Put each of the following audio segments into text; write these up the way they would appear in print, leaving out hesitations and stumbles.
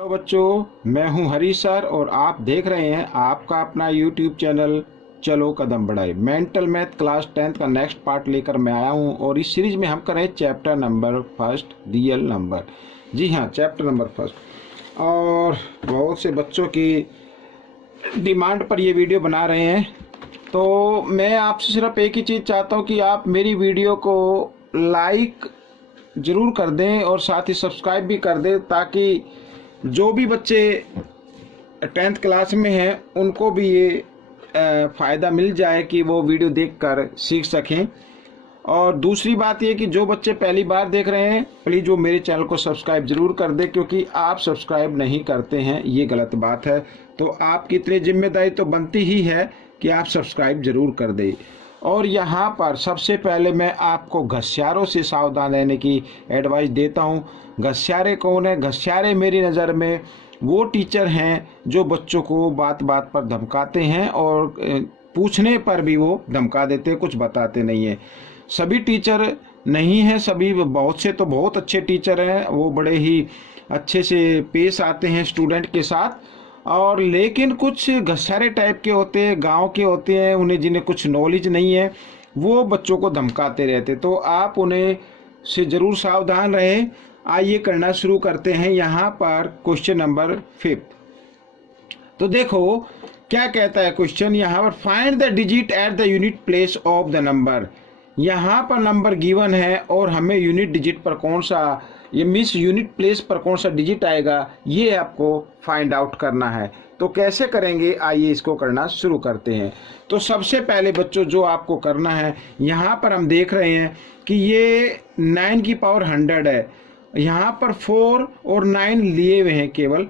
Hello बच्चों, मैं हूं हरी सर और आप देख रहे हैं आपका अपना यूट्यूब चैनल चलो कदम बढ़ाए। मेंटल मैथ क्लास 10th का नेक्स्ट पार्ट लेकर मैं आया हूं और इस सीरीज में हम करें chapter number first, real number. जी हाँ, चैप्टर नंबर फर्स्ट। और बहुत से बच्चों की डिमांड पर ये वीडियो बना रहे हैं, तो मैं आपसे सिर्फ एक ही चीज़ चाहता हूँ कि आप मेरी वीडियो को लाइक ज़रूर कर दें और साथ ही सब्सक्राइब भी कर दें, ताकि जो भी बच्चे 10th क्लास में हैं उनको भी ये फ़ायदा मिल जाए कि वो वीडियो देखकर सीख सकें। और दूसरी बात ये कि जो बच्चे पहली बार देख रहे हैं प्लीज़ वो मेरे चैनल को सब्सक्राइब ज़रूर कर दें, क्योंकि आप सब्सक्राइब नहीं करते हैं, ये गलत बात है। तो आपकी इतनी जिम्मेदारी तो बनती ही है कि आप सब्सक्राइब ज़रूर कर दें। और यहाँ पर सबसे पहले मैं आपको घसियारों से सावधान रहने की एडवाइस देता हूँ। घसियारे कौन है? घसियारे मेरी नज़र में वो टीचर हैं जो बच्चों को बात बात पर धमकाते हैं और पूछने पर भी वो धमका देते हैं, कुछ बताते नहीं हैं। सभी टीचर नहीं हैं, सभी बहुत से तो बहुत अच्छे टीचर हैं, वो बड़े ही अच्छे से पेश आते हैं स्टूडेंट के साथ। और लेकिन कुछ घसियारे टाइप के होते हैं, गांव के होते हैं, उन्हें जिन्हें कुछ नॉलेज नहीं है वो बच्चों को धमकाते रहते। तो आप उन्हें से ज़रूर सावधान रहें। आइए करना शुरू करते हैं। यहाँ पर क्वेश्चन नंबर 5। तो देखो क्या कहता है क्वेश्चन यहाँ पर, find the digit at the unit place of the number. यहाँ पर नंबर गिवन है और हमें यूनिट डिजिट पर कौन सा, ये मिस यूनिट प्लेस पर कौन सा डिजिट आएगा ये आपको फाइंड आउट करना है। तो कैसे करेंगे, आइए इसको करना शुरू करते हैं। तो सबसे पहले बच्चों जो आपको करना है, यहाँ पर हम देख रहे हैं कि ये 9 की पावर 100 है, यहाँ पर 4 और 9 लिए हुए हैं केवल।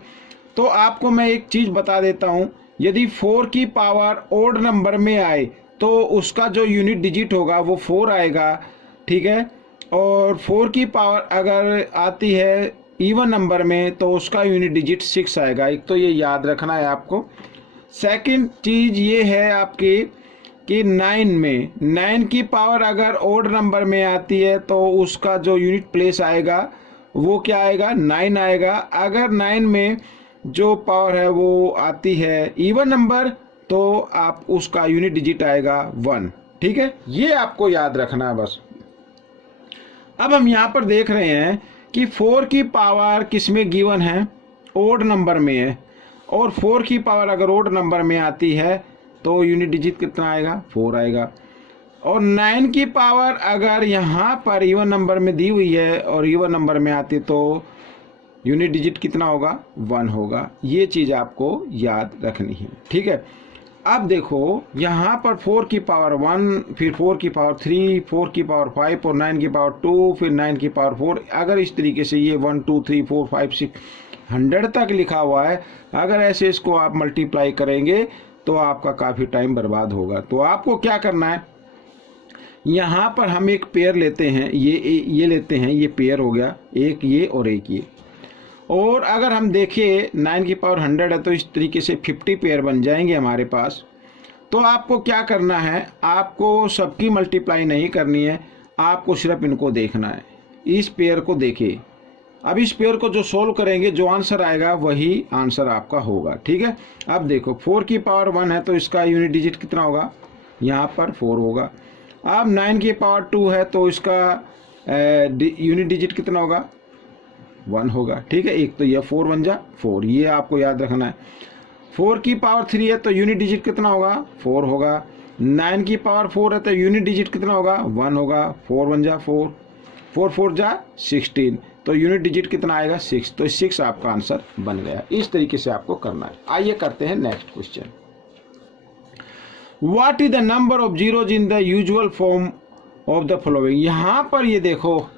तो आपको मैं एक चीज़ बता देता हूँ, यदि 4 की पावर ओड नंबर में आए तो उसका जो यूनिट डिजिट होगा वो 4 आएगा, ठीक है। और 4 की पावर अगर आती है इवन नंबर में तो उसका यूनिट डिजिट 6 आएगा। एक तो ये याद रखना है आपको। सेकंड चीज़ ये है आपकी कि 9 में 9 की पावर अगर ओड नंबर में आती है तो उसका जो यूनिट प्लेस आएगा वो क्या आएगा, 9 आएगा। अगर 9 में जो पावर है वो आती है इवन नंबर तो आप उसका यूनिट डिजिट आएगा 1, ठीक है। ये आपको याद रखना है बस। अब हम यहाँ पर देख रहे हैं कि 4 की पावर किस में गिवन है, ओड नंबर में है। और 4 की पावर अगर ओड नंबर में आती है तो यूनिट डिजिट कितना आएगा, 4 आएगा। और 9 की पावर अगर यहाँ पर इवन नंबर में दी हुई है और इवन नंबर में आती तो यूनिट डिजिट कितना होगा, 1 होगा। ये चीज़ आपको याद रखनी है, ठीक है। अब देखो यहाँ पर 4 की पावर 1, फिर 4 की पावर 3, 4 की पावर 5 और 9 की पावर 2, फिर 9 की पावर 4। अगर इस तरीके से ये 1 2 3 4 5 6 100 तक लिखा हुआ है, अगर ऐसे इसको आप मल्टीप्लाई करेंगे तो आपका काफ़ी टाइम बर्बाद होगा। तो आपको क्या करना है, यहाँ पर हम एक पेयर लेते हैं, ये लेते हैं, ये पेयर हो गया, एक ये और एक ये। और अगर हम देखें 9 की पावर 100 है तो इस तरीके से 50 पेयर बन जाएंगे हमारे पास। तो आपको क्या करना है, आपको सबकी मल्टीप्लाई नहीं करनी है, आपको सिर्फ इनको देखना है। इस पेयर को देखिए। अब इस पेयर को जो सोल्व करेंगे जो आंसर आएगा वही आंसर आपका होगा, ठीक है। अब देखो 4 की पावर 1 है तो इसका यूनिट डिजिट कितना होगा, यहाँ पर 4 होगा। अब 9 की पावर 2 है तो इसका यूनिट डिजिट कितना होगा, 1 होगा, ठीक है। एक तो ये 4 बन जा 4, ये आपको याद रखना है। 4 की पावर 3 है तो यूनिट डिजिट कितना होगा, 4 होगा। 9 की पावर 4 है तो यूनिट डिजिट कितना होगा, 1 होगा। 4 बन जा 4, 4 4 जा 16, तो यूनिट डिजिट कितना आएगा, 6। तो 6 आपका आंसर बन गया। इस तरीके से आपको करना है। आइए करते हैं next question. What is the number of zeros in the usual form of the following. यहाँ पर ये देखो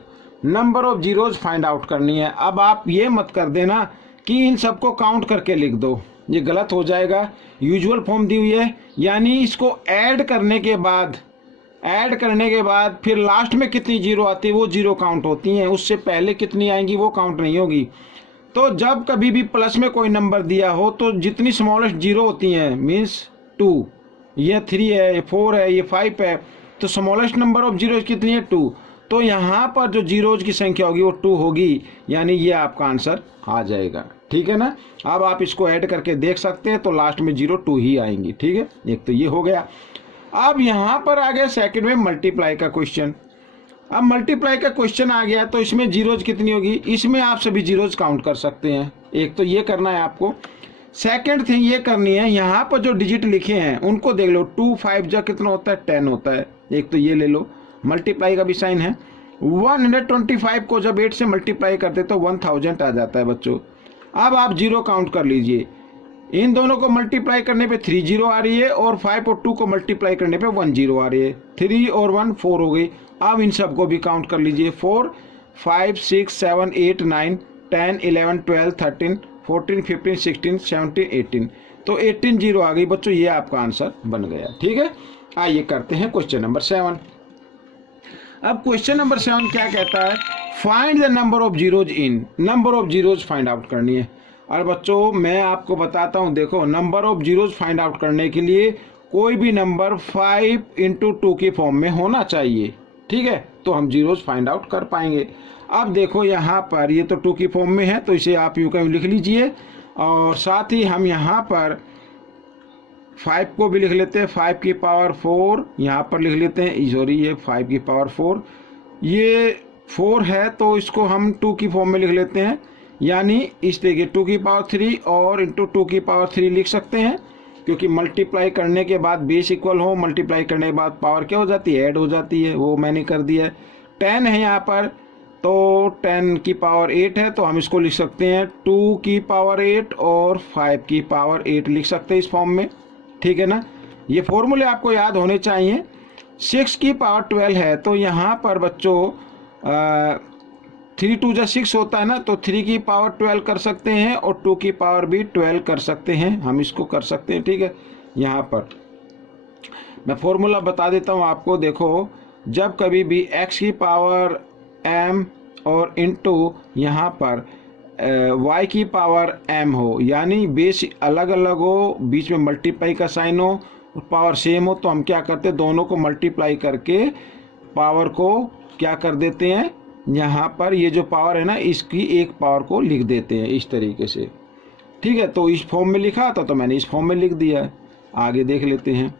number of zeros find out करनी है। अब आप ये मत कर देना कि इन सबको काउंट करके लिख दो, ये गलत हो जाएगा। यूजुअल फॉर्म दी हुई है यानी इसको ऐड करने के बाद फिर लास्ट में कितनी जीरो आती है वो जीरो काउंट होती हैं, उससे पहले कितनी आएंगी वो काउंट नहीं होगी। तो जब कभी भी प्लस में कोई नंबर दिया हो तो जितनी स्मॉलेस्ट जीरो होती हैं, मीन्स 2, ये 3 है, ये 4 है, ये 5 है, तो स्मॉलेस्ट नंबर ऑफ जीरोज कितनी है, 2। तो यहाँ पर जो जीरोज की संख्या होगी वो 2 होगी, यानी ये आपका आंसर आ जाएगा, ठीक है ना। अब आप इसको ऐड करके देख सकते हैं, तो लास्ट में 0 2 ही आएंगी। ठीक है, एक तो ये हो गया। अब यहाँ पर आ गया सेकंड में मल्टीप्लाई का क्वेश्चन। अब मल्टीप्लाई का क्वेश्चन आ गया तो इसमें जीरोज कितनी होगी, इसमें आप सभी जीरोज काउंट कर सकते हैं। एक तो ये करना है आपको। सेकंड थिंग ये करनी है, यहाँ पर जो डिजिट लिखे हैं उनको देख लो। 2 5 जा कितना होता है, 10 होता है। एक तो ये ले लो, मल्टीप्लाई का भी साइन है। 125 को जब 8 से मल्टीप्लाई करते तो 1000 आ जाता है बच्चों। अब आप 0 काउंट कर लीजिए। इन दोनों को मल्टीप्लाई करने पे 3 0 आ रही है, और 5 और 2 को मल्टीप्लाई करने पे 1 0 आ रही है। 3 और 1 4 हो गई। अब इन सबको भी काउंट कर लीजिए। 4 5 6 7 8 9 10 11 12 13 14 15 16 17 18, तो 18 0 आ गई बच्चों। ये आपका आंसर बन गया। ठीक है, आइए करते हैं क्वेश्चन नंबर 7। अब क्वेश्चन नंबर 7 क्या कहता है, find the number of zeros in. Number of zeros find out करनी है। और बच्चों मैं आपको बताता हूं, देखो number of zeros find out करने के लिए कोई भी नंबर 5 × 2 की फॉर्म में होना चाहिए। ठीक है, तो हम जीरोज फाइंड आउट कर पाएंगे। अब देखो यहाँ पर ये तो 2 की फॉर्म में है, तो इसे आप यूं का लिख लीजिए। और साथ ही हम यहाँ पर 5 को भी लिख लेते हैं, 5 की पावर 4 यहाँ पर लिख लेते हैं। सॉरी, ये 5 की पावर 4, ये 4 है तो इसको हम 2 की फॉर्म में लिख लेते हैं। यानी इस तरीके 2 की पावर 3 और इंटू 2 की पावर 3 लिख सकते हैं, क्योंकि मल्टीप्लाई करने के बाद बेस इक्वल हो, मल्टीप्लाई करने के बाद पावर क्या हो जाती है, ऐड हो जाती है। वो मैंने कर दिया है। 10 है यहाँ पर, तो 10 की पावर 8 है, तो हम इसको लिख सकते हैं 2 की पावर 8 और 5 की पावर 8 लिख सकते हैं इस फॉर्म में। ठीक है ना, ये फॉर्मूले आपको याद होने चाहिए। 6 की पावर 12 है, तो यहाँ पर बच्चों 3 2 6 होता है ना, तो 3 की पावर 12 कर सकते हैं और 2 की पावर भी 12 कर सकते हैं। हम इसको कर सकते हैं। ठीक है, यहाँ पर मैं फॉर्मूला बता देता हूँ आपको। देखो, जब कभी भी x की पावर m और इंटू यहाँ पर y की पावर m हो, यानी बेस अलग अलग हो, बीच में मल्टीप्लाई का साइन हो, पावर सेम हो, तो हम क्या करते हैं, दोनों को मल्टीप्लाई करके पावर को क्या कर देते हैं, यहाँ पर ये जो पावर है ना, इसकी एक पावर को लिख देते हैं इस तरीके से। ठीक है, तो इस फॉर्म में लिखा था तो मैंने इस फॉर्म में लिख दिया है। आगे देख लेते हैं।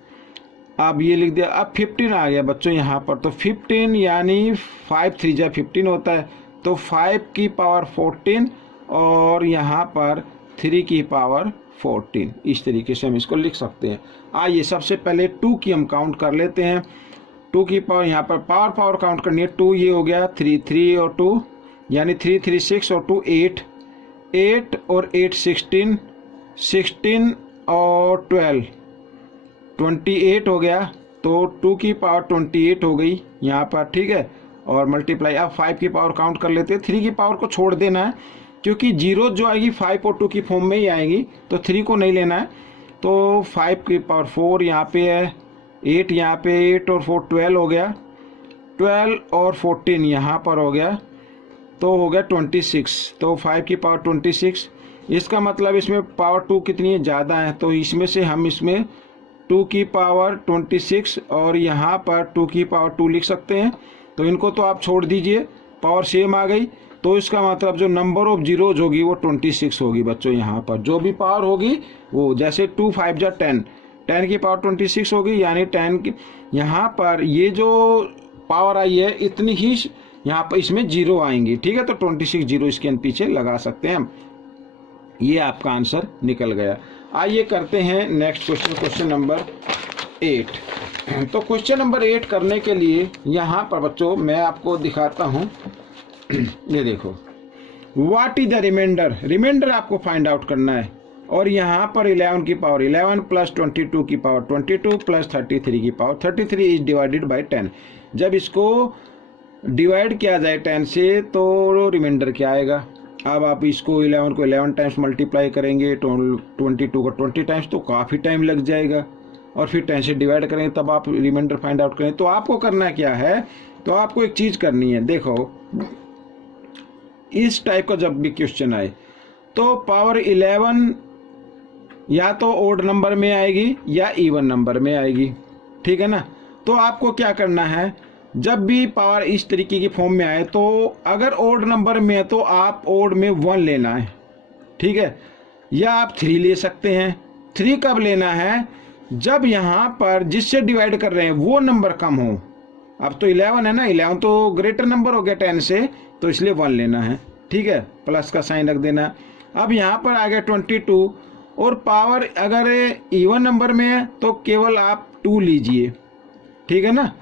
अब ये लिख दिया। अब 15 आ गया बच्चों यहाँ पर, तो 15 यानी 5 3 जा 15 होता है, तो 5 की पावर 14 और यहाँ पर 3 की पावर 14, इस तरीके से हम इसको लिख सकते हैं। आइए सबसे पहले 2 की हम काउंट कर लेते हैं। 2 की पावर, यहाँ पर पावर काउंट करनी है। 2 ये हो गया, 3 और 2 यानी 3 3 6 और 2 8, 8 और 8 16, 16 और 12 28 हो गया, तो 2 की पावर 28 हो गई यहाँ पर। ठीक है, और मल्टीप्लाई। अब 5 की पावर काउंट कर लेते हैं। 3 की पावर को छोड़ देना है, क्योंकि जीरो जो आएगी 5 और 2 की फॉर्म में ही आएगी, तो 3 को नहीं लेना है। तो 5 की पावर 4 यहाँ पे है, 8 यहाँ पे, 8 और 4 12 हो गया, 12 और 14 यहाँ पर हो गया, तो हो गया 26। तो 5 की पावर 26, इसका मतलब इसमें पावर 2 कितनी है, ज़्यादा है, तो इसमें से हम इसमें 2 की पावर 26 और यहाँ पर 2 की पावर 2 लिख सकते हैं। तो इनको तो आप छोड़ दीजिए, पावर सेम आ गई, तो इसका मतलब जो नंबर ऑफ जीरोज होगी वो 26 होगी बच्चों। यहाँ पर जो भी पावर होगी वो, जैसे 2 5 जा 10, 10 की पावर 26 होगी, यानी 10 की, यहाँ पर ये जो पावर आई है इतनी ही यहाँ पर इसमें जीरो आएंगी। ठीक है, तो 26 जीरो इसके पीछे लगा सकते हैं हम। ये आपका आंसर निकल गया। आइए करते हैं नेक्स्ट क्वेश्चन, क्वेश्चन नंबर 8। तो क्वेश्चन नंबर 8 करने के लिए यहाँ पर बच्चों मैं आपको दिखाता हूँ। ये देखो, what is the reminder. Reminder आपको फाइंड आउट करना है, और यहाँ पर 11 की पावर 11 प्लस 22 की पावर 22 प्लस 33 की पावर 33 इज डिवाइडेड बाई 10। जब इसको डिवाइड किया जाए 10 से तो रिमाइंडर क्या आएगा। अब आप इसको 11 को 11 टाइम्स मल्टीप्लाई करेंगे, 22 को 20 टाइम्स, तो काफ़ी टाइम लग जाएगा, और फिर 10 से डिवाइड करेंगे तब आप रिमाइंडर फाइंड आउट करें। तो आपको करना क्या है, तो आपको एक चीज़ करनी है। देखो, इस टाइप का जब भी क्वेश्चन आए तो पावर 11 या तो ओड नंबर में आएगी या इवन नंबर में आएगी। ठीक है ना, तो आपको क्या करना है, जब भी पावर इस तरीके की फॉर्म में आए, तो अगर ओड नंबर में है तो आप ओड में 1 लेना है। ठीक है। या आप 3 ले सकते हैं। 3 कब लेना है? जब यहाँ पर जिससे डिवाइड कर रहे हैं वो नंबर कम हो। अब तो 11 है ना, 11 तो ग्रेटर नंबर हो गया 10 से, तो इसलिए 1 लेना है, ठीक है, प्लस का साइन रख देना। अब यहाँ पर आ गया 22, और पावर अगर इवन नंबर में है तो केवल आप 2 लीजिए, ठीक है ना।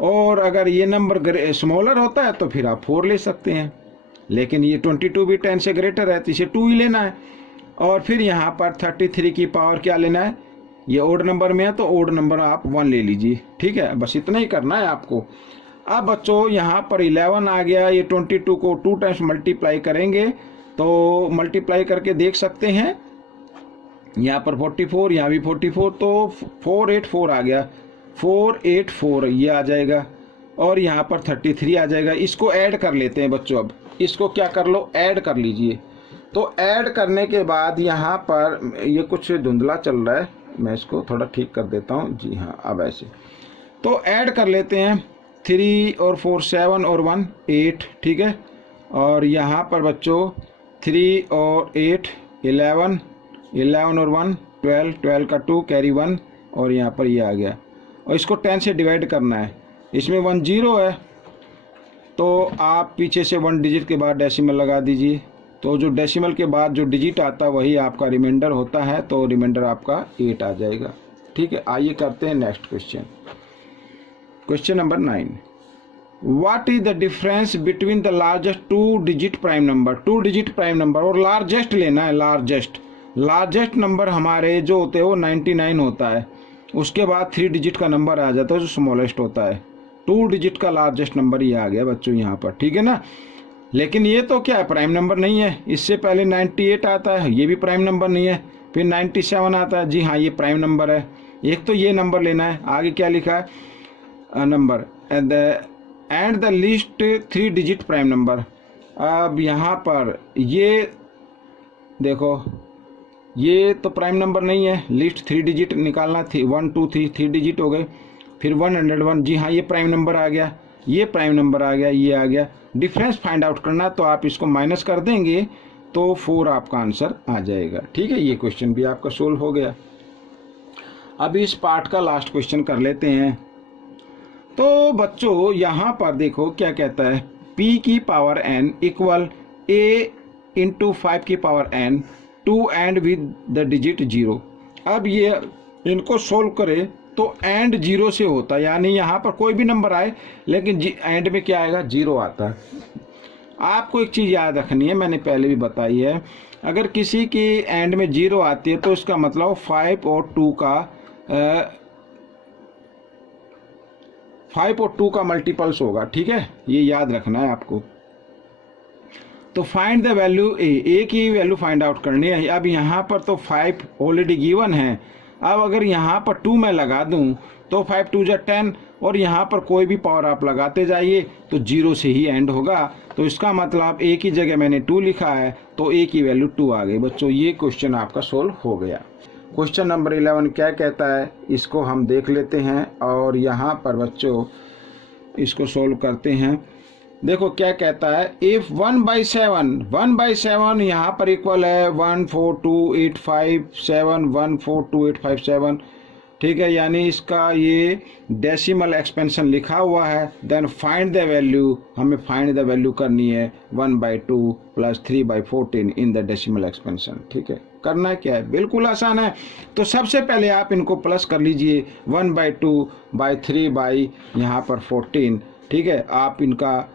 और अगर ये नंबर स्मॉलर होता है तो फिर आप 4 ले सकते हैं, लेकिन ये 22 भी 10 से ग्रेटर है तो इसे 2 ही लेना है। और फिर यहाँ पर 33 की पावर क्या लेना है? ये ओड नंबर में है तो ओड नंबर आप 1 ले लीजिए, ठीक है। बस इतना ही करना है आपको। अब बच्चों यहाँ पर 11 आ गया, ये 22 को 2 टाइम्स मल्टीप्लाई करेंगे तो मल्टीप्लाई करके देख सकते हैं, यहाँ पर 44, यहाँ भी 44, तो 484 आ गया, 484 ये आ जाएगा। और यहाँ पर 33 आ जाएगा। इसको ऐड कर लेते हैं बच्चों। अब इसको क्या कर लो, ऐड कर लीजिए। तो ऐड करने के बाद यहाँ पर ये कुछ धुंधला चल रहा है, मैं इसको थोड़ा ठीक कर देता हूँ। जी हाँ, अब ऐसे तो ऐड कर लेते हैं। 3 और 4 7 और 1 8, ठीक है। और यहाँ पर बच्चों 3 और 8 11, 11 और 1 12, 12 का 2 कैरी 1, और यहाँ पर ये आ गया। और इसको 10 से डिवाइड करना है। इसमें 1 0 है तो आप पीछे से 1 डिजिट के बाद डेसिमल लगा दीजिए। तो जो डेसिमल के बाद जो डिजिट आता है वही आपका रिमाइंडर होता है, तो रिमाइंडर आपका 8 आ जाएगा, ठीक है। आइए करते हैं next question. Question number 9, what is the difference between the largest 2 digit prime number? 2 digit prime number और लार्जेस्ट लेना है। लार्जेस्ट नंबर हमारे जो होते हैं वो 99 होता है, उसके बाद 3 डिजिट का नंबर आ जाता है जो स्मॉलेस्ट होता है। 2 डिजिट का लार्जेस्ट नंबर ये आ गया बच्चों यहाँ पर, ठीक है ना। लेकिन ये तो क्या है, प्राइम नंबर नहीं है। इससे पहले 98 आता है, ये भी प्राइम नंबर नहीं है। फिर 97 आता है, जी हाँ ये प्राइम नंबर है। एक तो ये नंबर लेना है। आगे क्या लिखा है, number and the list 3 digit prime number. अब यहाँ पर ये देखो, ये तो प्राइम नंबर नहीं है, लिस्ट 3 डिजिट निकालना थी, 1 2 3 डिजिट हो गए। फिर 101, जी हाँ ये प्राइम नंबर आ गया, ये प्राइम नंबर आ गया, ये आ गया। डिफरेंस फाइंड आउट करना तो आप इसको माइनस कर देंगे तो 4 आपका आंसर आ जाएगा, ठीक है। ये क्वेश्चन भी आपका सोल्व हो गया। अब इस पार्ट का लास्ट क्वेश्चन कर लेते हैं। तो बच्चों यहाँ पर देखो क्या कहता है, p की power n equal a into 5 की power n to end with the digit 0। अब ये इनको सोल्व करे तो एंड 0 से होता है, यानी यहाँ पर कोई भी नंबर आए लेकिन एंड में क्या आएगा, 0 आता है। आपको एक चीज़ याद रखनी है, मैंने पहले भी बताई है, अगर किसी की एंड में 0 आती है तो इसका मतलब 5 और 2 का मल्टीपल्स होगा, ठीक है। ये याद रखना है आपको। तो फाइंड द वैल्यू ए की वैल्यू फाइंड आउट करनी है। अब यहाँ पर तो 5 ऑलरेडी गिवन है। अब अगर यहाँ पर 2 मैं लगा दूँ तो 5 2 जा 10, और यहाँ पर कोई भी पावर आप लगाते जाइए तो 0 से ही एंड होगा। तो इसका मतलब ए की जगह मैंने 2 लिखा है तो ए की वैल्यू 2 आ गई। बच्चों ये क्वेश्चन आपका सोल्व हो गया। क्वेश्चन नंबर 11 क्या कहता है इसको हम देख लेते हैं, और यहाँ पर बच्चों इसको सोल्व करते हैं। देखो क्या कहता है, इफ 1/7 यहाँ पर इक्वल है 142,857 142,857, ठीक है। यानी इसका ये डेसिमल एक्सपेंशन लिखा हुआ है। देन फाइंड द वैल्यू, हमें फाइंड द वैल्यू करनी है 1/2 plus 3/14 in the decimal expansion, ठीक है। करना क्या है, बिल्कुल आसान है। तो सबसे पहले आप इनको प्लस कर लीजिए, 1/2/3 यहाँ पर 14, ठीक है। आप इनका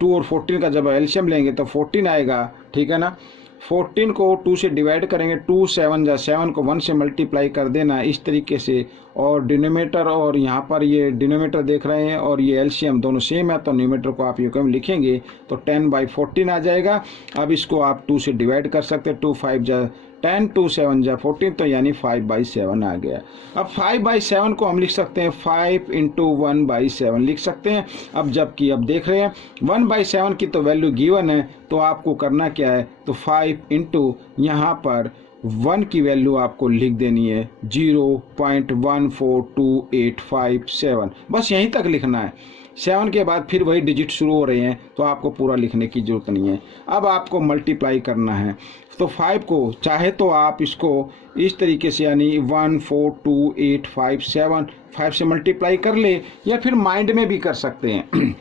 2 और 14 का जब एलसीएम लेंगे तो 14 आएगा, ठीक है ना। 14 को 2 से डिवाइड करेंगे, 2 7 जा 7 को 1 से मल्टीप्लाई कर देना इस तरीके से। और डिनोमिनेटर और यहाँ पर ये डिनोमिनेटर देख रहे हैं और ये एलसीएम दोनों सेम है, तो न्यूमरेटर को आप यूं लिखेंगे तो 10/14 आ जाएगा। अब इसको आप 2 से डिवाइड कर सकते हैं, 2 5 जा 10 2 7 जा 14, तो यानी 5/7 आ गया। अब 5/7 को हम लिख सकते हैं 5 इंटू 1/7 लिख सकते हैं। अब जबकि अब देख रहे हैं 1/7 की तो वैल्यू गिवन है, तो आपको करना क्या है, तो 5 इंटू यहाँ पर 1 की वैल्यू आपको लिख देनी है 0.142857, बस यहीं तक लिखना है। 7 के बाद फिर वही डिजिट शुरू हो रहे हैं, तो आपको पूरा लिखने की ज़रूरत नहीं है। अब आपको मल्टीप्लाई करना है, तो 5 को चाहे तो आप इसको इस तरीके से यानी 142857 5 से मल्टीप्लाई कर ले, या फिर माइंड में भी कर सकते हैं।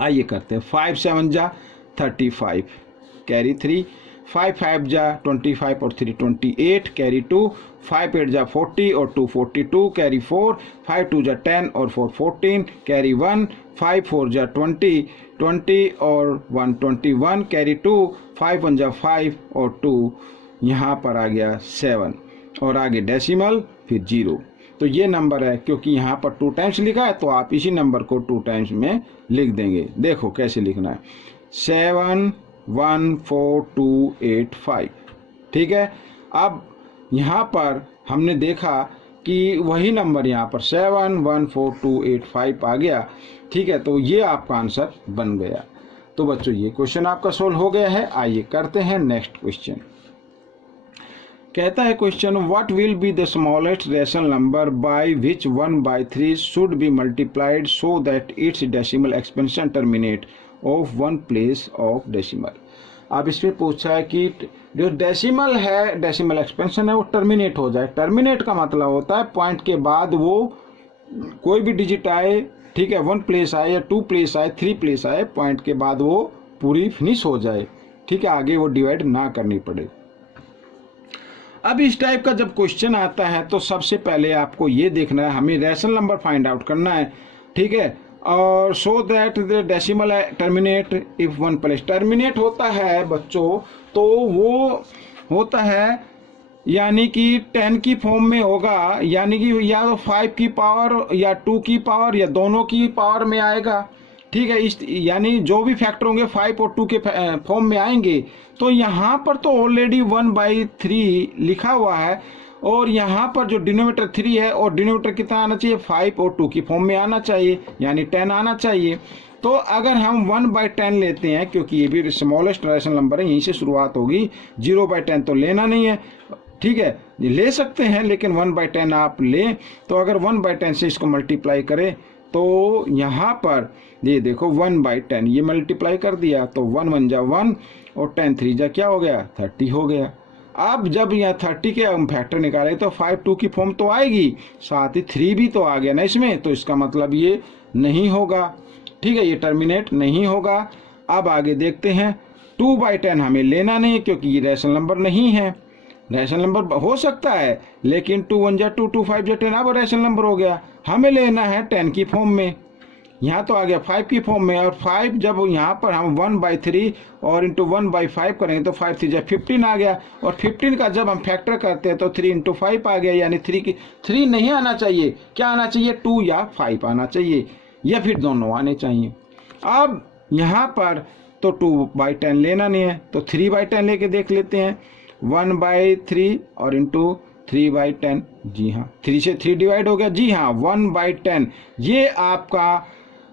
आइए करते हैं। 5 7 जा 35 कैरी 3, 5 5 जा 25 और 3 28 कैरी 2, 5 8 जा 40 और 2 42 कैरी 4, 5 2 जा 10 और 4 14 कैरी 1, 5 4 जा 20 20 और 1 21 कैरी 2, 5 1 जा 5 और 2 यहाँ पर आ गया 7 और आगे डेसिमल फिर 0। तो ये नंबर है, क्योंकि यहाँ पर 2 टाइम्स लिखा है तो आप इसी नंबर को 2 टाइम्स में लिख देंगे। देखो कैसे लिखना है, 714285। ठीक है। अब यहाँ पर हमने देखा कि वही नंबर यहाँ पर 714285 आ गया। ठीक है, तो ये आपका आंसर बन गया। तो बच्चों ये क्वेश्चन आपका सोल्व हो गया है। आइए करते हैं नेक्स्ट क्वेश्चन। कहता है question, what will be the smallest rational number by which 1/3 should be multiplied so that it's decimal expansion terminate of 1 place of decimal. अब इसमें पूछा है कि जो डेसिमल है, डेसिमल एक्सपेंशन है, वो टर्मिनेट हो जाए। टर्मिनेट का मतलब होता है पॉइंट के बाद वो कोई भी डिजिट आए, ठीक है, 1 प्लेस आए या 2 प्लेस आए, 3 प्लेस आए, पॉइंट के बाद वो पूरी फिनिश हो जाए। ठीक है, आगे वो डिवाइड ना करनी पड़े। अब इस टाइप का जब क्वेश्चन आता है तो सबसे पहले आपको ये देखना है, हमें रेशनल नंबर फाइंड आउट करना है। ठीक है, और so that the decimal terminate if 1 place. Terminate होता है बच्चों, तो वो होता है यानी कि 10 की फॉर्म में होगा, यानी कि या तो 5 की पावर या 2 की पावर या दोनों की पावर में आएगा। ठीक है, इस यानी जो भी फैक्टर होंगे 5 और 2 के फॉर्म में आएंगे। तो यहाँ पर तो ऑलरेडी 1/3 लिखा हुआ है, और यहाँ पर जो डिनोमिनेटर 3 है और डिनोमिनेटर कितना आना चाहिए, 5 और 2 की फॉर्म में आना चाहिए, यानी 10 आना चाहिए। तो अगर हम 1/10 लेते हैं, क्योंकि ये भी स्मॉलेस्ट रेशनल नंबर है, यहीं से शुरुआत होगी, 0/10 तो लेना नहीं है। ठीक है, ले सकते हैं लेकिन 1/10 आप लें। तो अगर 1/10 से इसको मल्टीप्लाई करें तो यहाँ पर ये देखो 1/10 ये मल्टीप्लाई कर दिया, तो 1 1 जा 1 और 10 3 जा क्या हो गया, 30 हो गया। अब जब यहाँ 30 के हम फैक्टर निकाले तो 5 2 की फॉर्म तो आएगी, साथ ही 3 भी तो आ गया ना इसमें, तो इसका मतलब ये नहीं होगा। ठीक है, ये टर्मिनेट नहीं होगा। अब आगे देखते हैं, 2/10 हमें लेना नहीं क्योंकि ये रेशनल नंबर नहीं है। रेशनल नंबर हो सकता है लेकिन 2 1 जा 2 2 5 जा 10, अब रेशनल नंबर हो गया। हमें लेना है 10 की फॉर्म में, यहाँ तो आ गया 5 की फॉर्म में, और 5 जब यहाँ पर हम 1/3 और इंटू 1/5 करेंगे तो 5 3 जा 15 आ गया, और 15 का जब हम फैक्टर करते हैं तो 3 इंटू 5 आ गया, यानी 3 नहीं आना चाहिए, क्या आना चाहिए, 2 या 5 आना चाहिए, या फिर दोनों आने चाहिए। अब यहाँ पर तो 2/10 लेना नहीं है, तो 3/10 लेके देख लेते हैं, 1/3 और इंटू 3/10, जी हाँ 3 से 3 डिवाइड हो गया, जी हाँ 1/10। ये आपका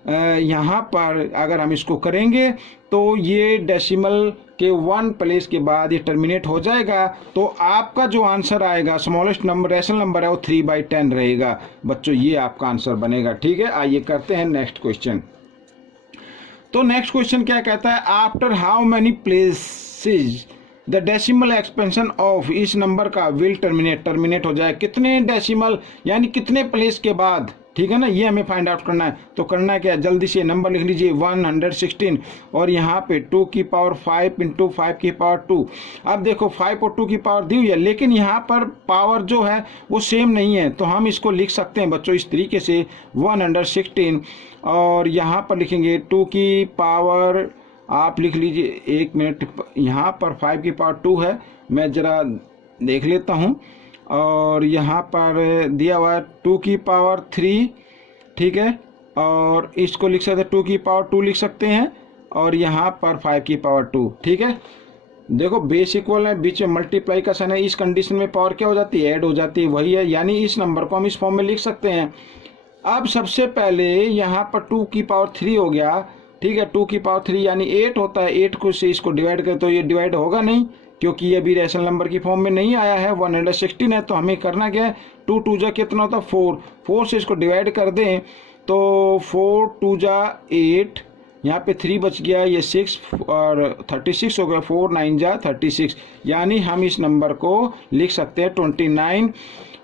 यहाँ पर अगर हम इसको करेंगे तो ये डेसिमल के 1 प्लेस के बाद ये टर्मिनेट हो जाएगा। तो आपका जो आंसर आएगा स्मॉलेस्ट नंबर रेशनल नंबर है वो 3/10 रहेगा। बच्चों ये आपका आंसर बनेगा। ठीक है, आइए करते हैं नेक्स्ट क्वेश्चन। तो नेक्स्ट क्वेश्चन क्या कहता है, after how many places the decimal expansion of इस नंबर का विल टर्मिनेट हो जाए, कितने डेसिमल यानी कितने प्लेस के बाद। ठीक है ना, ये हमें फाइंड आउट करना है। तो करना है क्या, जल्दी से नंबर लिख लीजिए 116, और यहाँ पे 2 की पावर 5 इंटू 5 की पावर 2। अब देखो 5 और 2 की पावर दी हुई है, लेकिन यहाँ पर पावर जो है वो सेम नहीं है, तो हम इसको लिख सकते हैं बच्चों इस तरीके से 116, और यहाँ पर लिखेंगे 2 की पावर, आप लिख लीजिए, 1 मिनट, यहाँ पर 5 की पावर 2 है, मैं ज़रा देख लेता हूँ, और यहाँ पर दिया हुआ है 2 की पावर 3। ठीक है, और इसको लिख सकते हैं 2 की पावर 2 लिख सकते हैं, और यहाँ पर 5 की पावर 2। ठीक है, देखो बेस इक्वल है, बीच में मल्टीप्लाई का साइन है, इस कंडीशन में पावर क्या हो जाती है, ऐड हो जाती है, वही है, यानी इस नंबर को हम इस फॉर्म में लिख सकते हैं। अब सबसे पहले यहाँ पर 2 की पावर 3 हो गया। ठीक है, 2 की पावर 3 यानी 8 होता है, 8 को से इसको डिवाइड करें तो ये डिवाइड होगा नहीं, क्योंकि ये भी रेशनल नंबर की फॉर्म में नहीं आया है, 116 है। तो हमें करना क्या है, 2 2 जा कितना होता है 4, 4 से इसको डिवाइड कर दें तो 4 2 जा 8, यहाँ पे 3 बच गया, ये 6 और 36 हो गया, 4 9 जा 36। यानी हम इस नंबर को लिख सकते हैं 29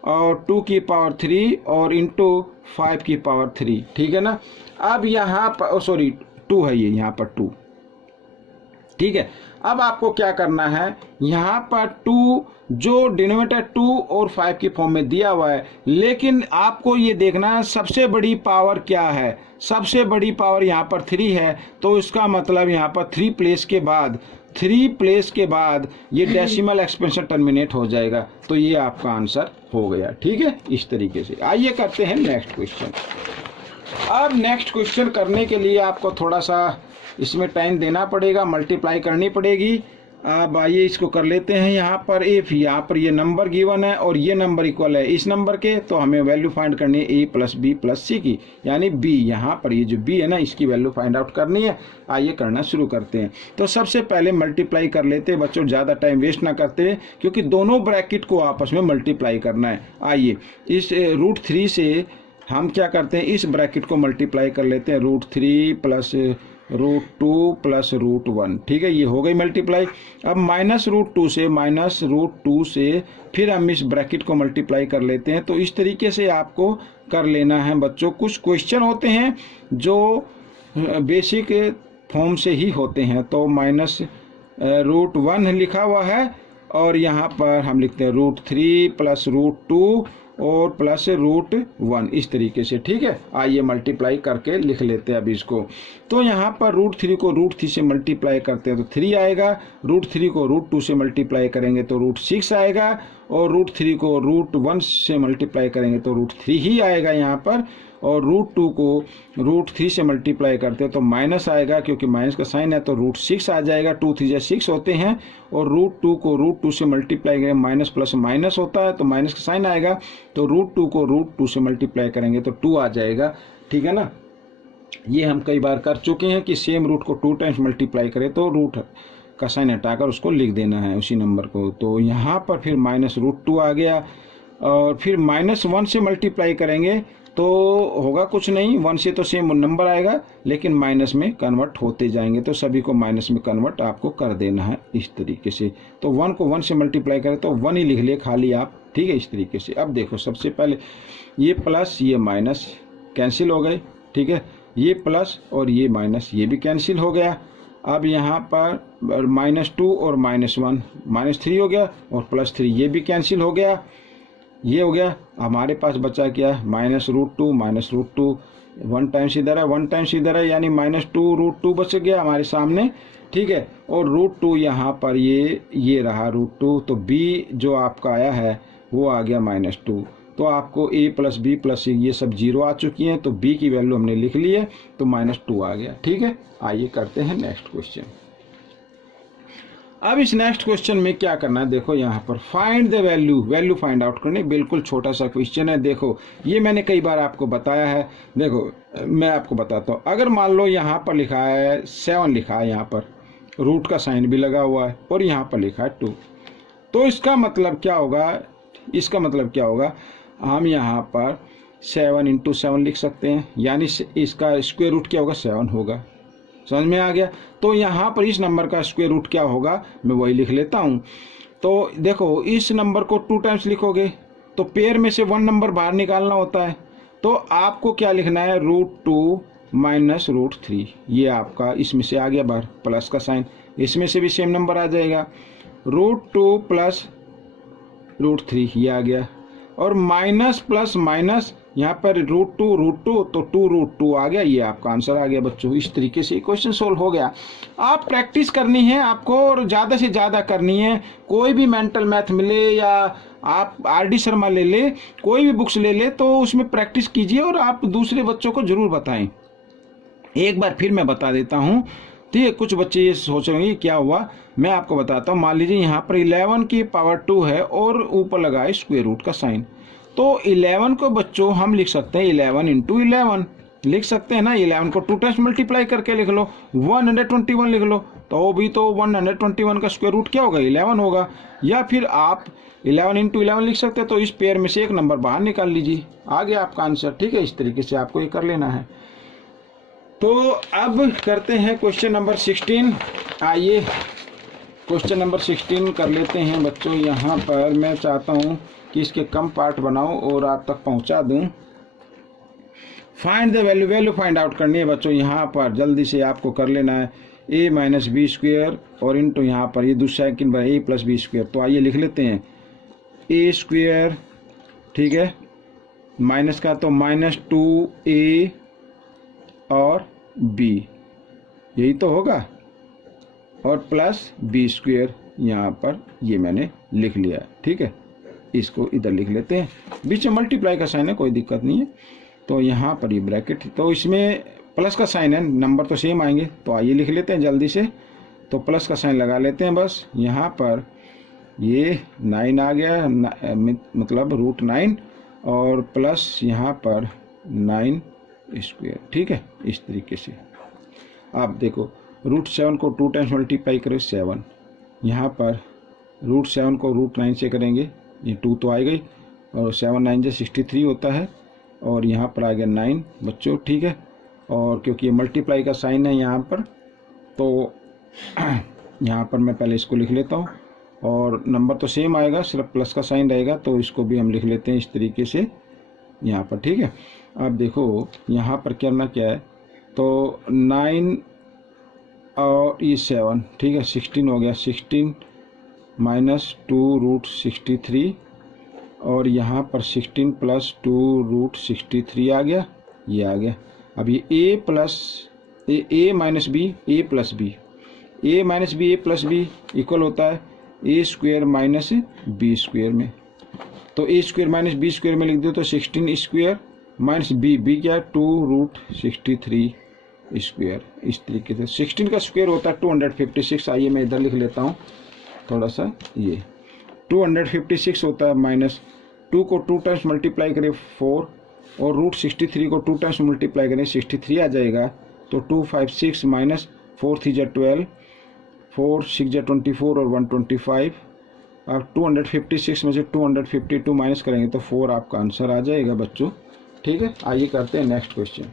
और 2 की पावर 3 और इंटू 5 की पावर 3, ठीक है ना। अब यहाँ पर सॉरी 2 है, ये यहाँ पर 2, ठीक है। अब आपको क्या करना है, यहाँ पर 2 जो डिनोमिनेटर 2 और 5 की फॉर्म में दिया हुआ है, लेकिन आपको ये देखना है सबसे बड़ी पावर क्या है। सबसे बड़ी पावर यहाँ पर 3 है, तो इसका मतलब यहाँ पर 3 प्लेस के बाद ये डेसिमल एक्सपेंशन टर्मिनेट हो जाएगा। तो ये आपका आंसर हो गया, ठीक है। इस तरीके से आइए करते हैं नेक्स्ट क्वेश्चन। अब नेक्स्ट क्वेश्चन करने के लिए आपको थोड़ा सा इसमें टाइम देना पड़ेगा, मल्टीप्लाई करनी पड़ेगी। अब आइए इसको कर लेते हैं। यहाँ पर इफ यहाँ पर ये नंबर गिवन है और ये नंबर इक्वल है इस नंबर के, तो हमें वैल्यू फाइंड करनी है a प्लस बी प्लस सी की, यानी b। यहाँ पर ये जो b है ना, इसकी वैल्यू फाइंड आउट करनी है। आइए करना शुरू करते हैं। तो सबसे पहले मल्टीप्लाई कर लेते हैं बच्चों, ज़्यादा टाइम वेस्ट ना करते हैं, क्योंकि दोनों ब्रैकेट को आपस में मल्टीप्लाई करना है। आइए इस √3 से हम क्या करते हैं, इस ब्रैकेट को मल्टीप्लाई कर लेते हैं, √3 प्लस √2 प्लस √1, ठीक है। ये हो गई मल्टीप्लाई। अब -√2 से फिर हम इस ब्रैकेट को मल्टीप्लाई कर लेते हैं। तो इस तरीके से आपको कर लेना है बच्चों। कुछ क्वेश्चन होते हैं जो बेसिक फॉर्म से ही होते हैं, तो -√1 लिखा हुआ है और यहाँ पर हम लिखते हैं √3 प्लस √2 और प्लस √1, इस तरीके से, ठीक है। आइए मल्टीप्लाई करके लिख लेते हैं अब इसको। तो यहाँ पर √3 को √3 से मल्टीप्लाई करते हैं तो 3 आएगा, √3 को √2 से मल्टीप्लाई करेंगे तो √6 आएगा, और √3 को √1 से मल्टीप्लाई करेंगे तो √3 ही आएगा यहाँ पर, और √2 को √3 से मल्टीप्लाई करते हैं तो माइनस आएगा, क्योंकि माइनस का साइन है तो √6 आ जाएगा। 2 3 6 होते हैं, और √2 को √2 से मल्टीप्लाई करेंगे, माइनस प्लस माइनस होता है तो माइनस का साइन आएगा, तो √2 को √2 से मल्टीप्लाई करेंगे तो 2 आ जाएगा, ठीक है ना। ये हम कई बार कर चुके हैं कि सेम रूट को 2 टाइम्स मल्टीप्लाई करें तो रूट का साइन हटाकर उसको लिख देना है उसी नंबर को। तो यहाँ पर फिर -√2 आ गया, और फिर -1 से मल्टीप्लाई करेंगे तो होगा कुछ नहीं, 1 से तो सेम नंबर आएगा, लेकिन माइनस में कन्वर्ट होते जाएंगे, तो सभी को माइनस में कन्वर्ट आपको कर देना है इस तरीके से। तो 1 को 1 से मल्टीप्लाई करें तो 1 ही लिख ले खाली आप, ठीक है, इस तरीके से। अब देखो सबसे पहले ये प्लस ये माइनस कैंसिल हो गए, ठीक है, ये प्लस और ये माइनस ये भी कैंसिल हो गया। अब यहाँ पर -2 और -1 -3 हो गया, और +3 ये भी कैंसिल हो गया, ये हो गया। हमारे पास बचा क्या, -√2 1 टाइम्स इधर है 1 टाइम्स इधर है, यानी -2√2 बच गया हमारे सामने, ठीक है। और √2 यहाँ पर ये रहा √2, तो b जो आपका आया है वो आ गया -2। तो आपको a प्लस बी प्लस सी ये सब 0 आ चुकी हैं, तो b की वैल्यू हमने लिख ली है, तो -2 आ गया, ठीक है। आइए करते हैं नेक्स्ट क्वेश्चन। अब इस नेक्स्ट क्वेश्चन में क्या करना है, देखो यहाँ पर find the value find out करनी, बिल्कुल छोटा सा क्वेश्चन है। देखो ये मैंने कई बार आपको बताया है, देखो मैं आपको बताता हूँ। अगर मान लो यहाँ पर लिखा है 7 लिखा है, यहाँ पर रूट का साइन भी लगा हुआ है, और यहाँ पर लिखा है 2, तो इसका मतलब क्या होगा, हम यहाँ पर 7 × 7 लिख सकते हैं, यानी इसका स्क्वायर रूट क्या होगा, 7 होगा। समझ में आ गया। तो यहाँ पर इस नंबर का स्क्वायर रूट क्या होगा, मैं वही लिख लेता हूँ। तो देखो इस नंबर को 2 टाइम्स लिखोगे तो पेयर में से 1 नंबर बाहर निकालना होता है, तो आपको क्या लिखना है, √2 - √3, ये आपका इसमें से आ गया बाहर, प्लस का साइन, इसमें से भी सेम नंबर आ जाएगा, √2 प्लस √3 ये आ गया, और माइनस प्लस माइनस यहाँ पर √2 तो 2√2 आ गया, ये आपका आंसर आ गया बच्चों। इस तरीके से क्वेश्चन सोल्व हो गया। आप प्रैक्टिस करनी है आपको, और ज़्यादा से ज़्यादा करनी है। कोई भी मेंटल मैथ मिले या आप RD शर्मा ले ले, कोई भी बुक्स ले ले, तो उसमें प्रैक्टिस कीजिए और आप दूसरे बच्चों को ज़रूर बताएं। एक बार फिर मैं बता देता हूँ, ठीक है। कुछ बच्चे ये सोच रहे हैं क्या हुआ, मैं आपको बताता हूँ। मान लीजिए यहाँ पर 11 की पावर 2 है और ऊपर लगा है स्क्वायर रूट का साइन, तो 11 को बच्चों हम लिख सकते हैं 11 × 11 लिख सकते हैं ना। 11 को 2 टाइम्स मल्टीप्लाई करके लिख लो, 121 लिख लो, तो वो भी तो 121 का स्क्वायर रूट क्या होगा, 11 होगा। या फिर आप 11 इंटू 11 लिख सकते हैं, तो इस पेयर में से एक नंबर बाहर निकाल लीजिए, आ गया आपका आंसर। ठीक है, इस तरीके से आपको ये कर लेना है। तो अब करते हैं क्वेश्चन नंबर 16। आइए क्वेश्चन नंबर 16 कर लेते हैं बच्चों। यहाँ पर मैं चाहता हूँ कि इसके कम पार्ट बनाऊँ और आप तक पहुँचा दूँ। Find the value, value find out करनी है बच्चों। यहाँ पर जल्दी से आपको कर लेना है a माइनस बी स्क्वेयर और इंटू यहाँ पर ये दूसरा सेकंड बार a प्लस बी स्क्वेयर। तो आइए लिख लेते हैं a स्क्वेयर, ठीक है, माइनस का तो माइनस 2a और b, यही तो होगा, और प्लस बी स्क्वेयर यहाँ पर ये मैंने लिख लिया। ठीक है, इसको इधर लिख लेते हैं, बीच में मल्टीप्लाई का साइन है, कोई दिक्कत नहीं है। तो यहाँ पर ये ब्रैकेट, तो इसमें प्लस का साइन है, नंबर तो सेम आएंगे। तो आइए लिख लेते हैं जल्दी से। तो प्लस का साइन लगा लेते हैं बस। यहाँ पर ये 9 आ गया, मतलब रूट 9 और प्लस यहाँ पर 9 स्क्वायर। ठीक है, इस तरीके से आप देखो रूट 7 को 2 टाइम्स मल्टीप्लाई करें 7, यहाँ पर रूट 7 को रूट 9 से करेंगे, ये 2 तो आ गई, और 7 9 से 63 होता है, और यहाँ पर आ गया 9 बच्चों। ठीक है, और क्योंकि ये मल्टीप्लाई का साइन है यहाँ पर, तो यहाँ पर मैं पहले इसको लिख लेता हूँ, और नंबर तो सेम आएगा, सिर्फ प्लस का साइन रहेगा, तो इसको भी हम लिख लेते हैं इस तरीके से यहाँ पर। ठीक है, अब देखो यहाँ पर करना क्या है, तो 9 और ये 7, ठीक है, 16 हो गया, 16 माइनस 2 रूट 63, और यहाँ पर 16 प्लस 2 रूट 63 आ गया, ये आ गया। अब ये a plus A minus B, A plus B, A minus B, A plus B equal होता है A square minus B square में। तो A square minus B square में लिख दो तो 16 स्क्वेयर माइनस बी, बी क्या है 2 रूट 63 स्क्वेयर। इस तरीके से 16 का स्क्वेयर होता है 256। आइए मैं इधर लिख लेता हूँ थोड़ा सा, ये 256 होता है, माइनस 2 को 2 टाइम्स मल्टीप्लाई करें 4, और रूट 63 को 2 टाइम्स मल्टीप्लाई करें 63 आ जाएगा। तो 256 माइनस 4 3 12, 4 6 24 और 125। अब 256 में से 252 माइनस करेंगे तो 4 आपका आंसर आ जाएगा बच्चों। ठीक है, आइए करते हैं next question.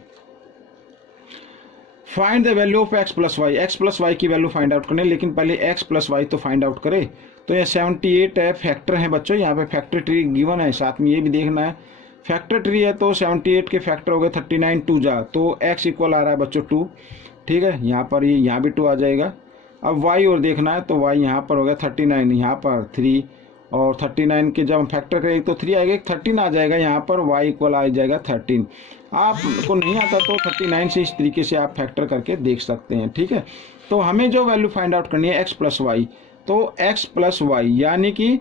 Find the value of x plus Y, X plus Y की वैल्यू फाइंड आउट करने, लेकिन पहले x प्लस वाई तो फाइंड आउट करें। तो ये 78 है, फैक्टर है बच्चों, यहाँ पे फैक्टर ट्री गिवन है, साथ में ये भी देखना है फैक्टर ट्री है। तो 78 के फैक्टर हो गए 39 2 जा, तो x इक्वल आ रहा है बच्चों 2। ठीक है, यहाँ पर ये यहाँ भी 2 आ जाएगा। अब y और देखना है, तो y यहाँ पर हो गया 39, यहाँ पर 3, और 39 के जब हम फैक्टर करेंगे तो 3 आएगा, 13 आ जाएगा, यहाँ पर y इक्वल आ जाएगा 13। आपको नहीं आता तो 39 से इस तरीके से आप फैक्टर करके देख सकते हैं। ठीक है, तो हमें जो वैल्यू फाइंड आउट करनी है x प्लस वाई, तो x प्लस वाई यानी कि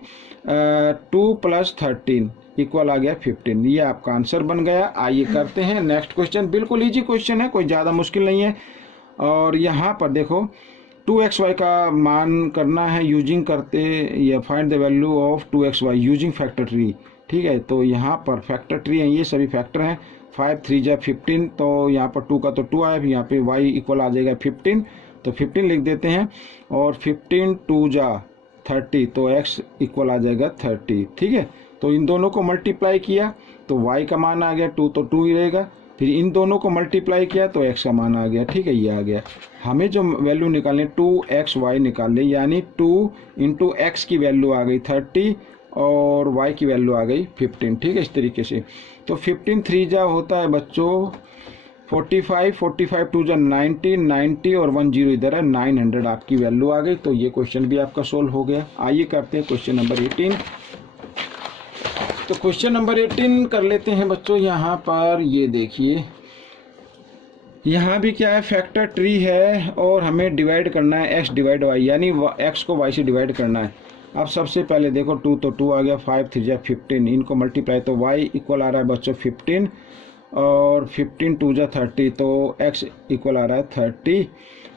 2 प्लस 13 इक्वल आ गया 15, ये आपका आंसर बन गया। आइए करते हैं नेक्स्ट क्वेश्चन। बिल्कुल इजी क्वेश्चन है, कोई ज़्यादा मुश्किल नहीं है। और यहाँ पर देखो 2xy का मान करना है यूजिंग करते या find the value of 2xy using factor tree. ठीक है, तो यहाँ पर फैक्टर ट्री है, ये सभी फैक्टर हैं। 5 3 जा 15, तो यहाँ पर 2 का तो 2 आया, यहाँ पे y इक्वल आ जाएगा 15, तो 15 लिख देते हैं, और 15 2 जा 30, तो x इक्वल आ जाएगा 30। ठीक है, तो इन दोनों को मल्टीप्लाई किया तो y का मान आ गया 2, तो 2 ही रहेगा। फिर इन दोनों को मल्टीप्लाई किया तो x का मान आ गया। ठीक है, ये आ गया। हमें जो वैल्यू निकालनी 2xy निकाल ले, यानी 2 इंटू एक्स की वैल्यू आ गई 30 और y की वैल्यू आ गई 15। ठीक है, इस तरीके से। तो 15 3 जा होता है बच्चों 45, 45 2 जा 90, 90 और 10 इधर है, 900 आपकी वैल्यू आ गई। तो ये क्वेश्चन भी आपका सोल्व हो गया। आइए करते हैं क्वेश्चन नंबर 18। तो क्वेश्चन नंबर 18 कर लेते हैं बच्चों। यहाँ पर ये देखिए, यहाँ भी क्या है, फैक्टर ट्री है और हमें डिवाइड करना है x डिवाइड y, यानी x को y से डिवाइड करना है। अब सबसे पहले देखो 2 तो 2 आ गया, 5 3 जा 15, इनको मल्टीप्लाई तो y इक्वल आ रहा है बच्चों 15, और 15 2 जा 30, तो x इक्वल आ रहा है 30।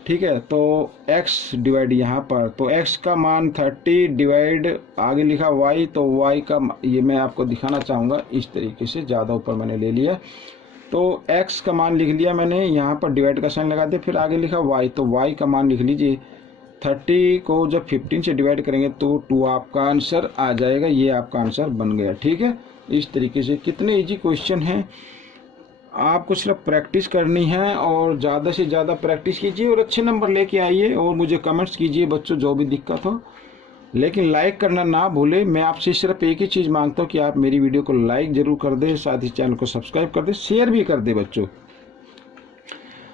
ठीक है, तो x डिवाइड यहाँ पर, तो x का मान 30 डिवाइड आगे लिखा y, तो y का ये मैं आपको दिखाना चाहूँगा इस तरीके से, ज़्यादा ऊपर मैंने ले लिया। तो x का मान लिख लिया मैंने, यहाँ पर डिवाइड का साइन लगा दिया, फिर आगे लिखा y, तो y का मान लिख लीजिए 30 को जब 15 से डिवाइड करेंगे तो 2 आपका आंसर आ जाएगा। ये आपका आंसर बन गया। ठीक है, इस तरीके से कितने इजी क्वेश्चन हैं। आपको सिर्फ प्रैक्टिस करनी है और ज़्यादा से ज़्यादा प्रैक्टिस कीजिए और अच्छे नंबर लेके आइए और मुझे कमेंट्स कीजिए बच्चों जो भी दिक्कत हो। लेकिन लाइक करना ना भूले। मैं आपसे सिर्फ एक ही चीज़ मांगता हूँ कि आप मेरी वीडियो को लाइक ज़रूर कर दें, साथ ही चैनल को सब्सक्राइब कर दें, शेयर भी कर दें बच्चों।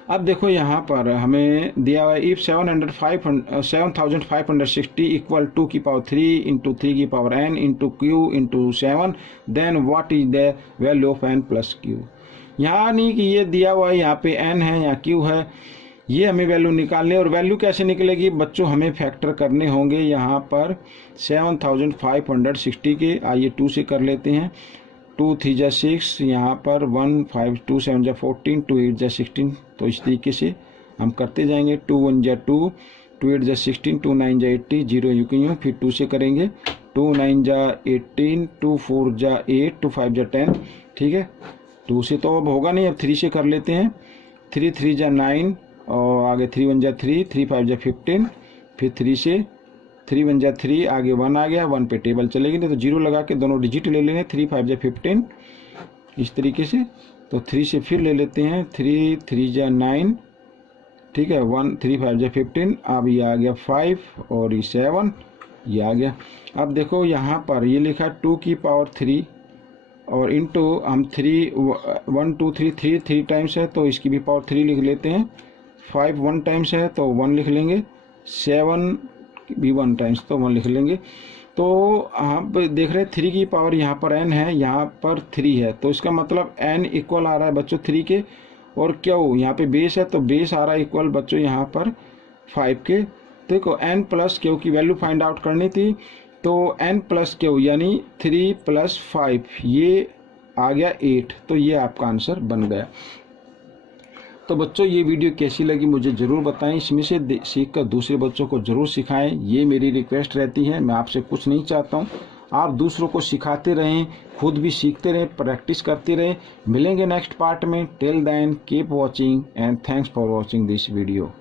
अब देखो यहाँ पर हमें दिया हुआ है इफ 7560 इक्वल 2 की पावर 3 इंटू 3 की power n into Q into 7 then what is the value of n plus Q. यानी कि ये दिया हुआ है, यहाँ पे n है, यहाँ q है, ये हमें वैल्यू निकालनी है। और वैल्यू कैसे निकलेगी बच्चों, हमें फैक्टर करने होंगे यहाँ पर 7560 के। आइए 2 से कर लेते हैं। 2 3 जा 6, यहाँ पर 1 5 2 7 जा 14, 2 8 जा 16। तो इस तरीके से हम करते जाएंगे। 2 1 जा 2, 2 8 जा 16, 2 9 जा 80, 0 यूँ की यूँ, फिर 2 से करेंगे। 2 9 जा 18, 2 4 जा 8, 2 5 जा 10। ठीक है, 2 से तो अब होगा नहीं, अब 3 से कर लेते हैं। 3 3 जा 9 और आगे 3 1 जा 3, 3 5 जा 15, फिर 3 से 3 1 जा 3, आगे 1 आ गया, 1 पे टेबल चलेगी नहीं तो 0 लगा के दोनों डिजिट ले लेंगे। 3 5 जा 15 इस तरीके से। तो 3 से फिर ले लेते हैं। 3 3 जा 9, ठीक है, 1 3 5 जा 15, अब ये आ गया 5 और ये 7, ये आ गया। अब देखो यहाँ पर ये लिखा 2 की पावर 3 और इंटू हम 3 1 2 3 3 टाइम्स है तो इसकी भी पावर 3 लिख लेते हैं। 5 1 टाइम्स है तो 1 लिख लेंगे। 7 भी 1 टाइम्स तो 1 लिख लेंगे। तो आप देख रहे हैं 3 की पावर यहाँ पर n है, यहाँ पर 3 है, तो इसका मतलब n इक्वल आ रहा है बच्चों 3 के। और क्यों यहाँ पे बेस है तो बेस आ रहा है इक्वल बच्चों यहाँ पर 5 के। देखो n प्लस क्यू की वैल्यू फाइंड आउट करनी थी, तो n प्लस क्यू यानी 3 + 5, ये आ गया 8। तो ये आपका आंसर बन गया। तो बच्चों ये वीडियो कैसी लगी मुझे ज़रूर बताएं, इसमें से सीखकर दूसरे बच्चों को ज़रूर सिखाएं, ये मेरी रिक्वेस्ट रहती है। मैं आपसे कुछ नहीं चाहता हूं, आप दूसरों को सिखाते रहें, खुद भी सीखते रहें, प्रैक्टिस करते रहें। मिलेंगे नेक्स्ट पार्ट में। Till then keep watching and thanks for watching this video.